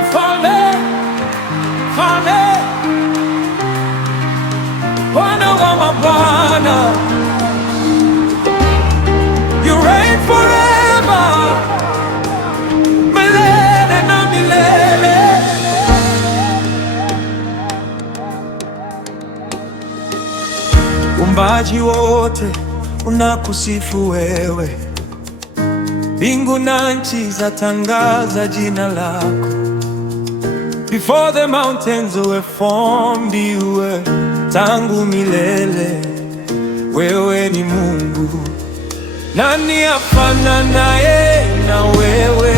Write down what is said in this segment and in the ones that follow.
Mfalme, Mfalme, Bwana wa mabwana, you reign forever, milele na milele. Uumbaji wote unakusifu wewe, mbingu na nchi zatangaza jina lako. Before the mountains were formed, you were. Tangu milele wewe ni Mungu. Nani afananaye na wewe?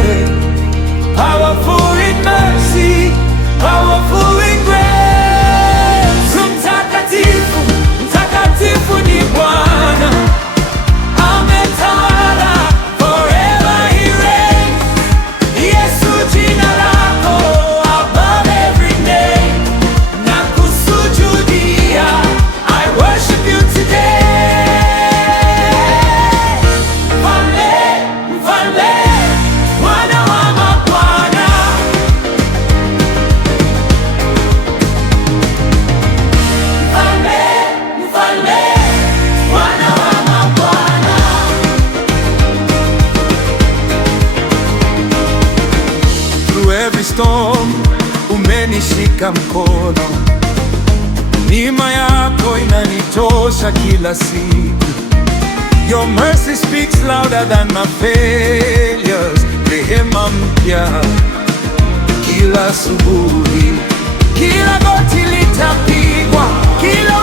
Powerful in mercy, powerful in grace. Mtakatifu, mtakatifu ni Bwana, ametawala forever, he reigns. Yesu jina lako above every name, nakusujudia, I worship you today. Mfalme, Mfalme, Bwana wa mabwana, Mfalme, Mfalme, Bwana wa mabwana. Through every storm umenishika mkono, neema yako inanitosha kila siku. Your mercy speaks louder than my failures. Rehema mpya kila asubuhi, kila goti litapigwa, kila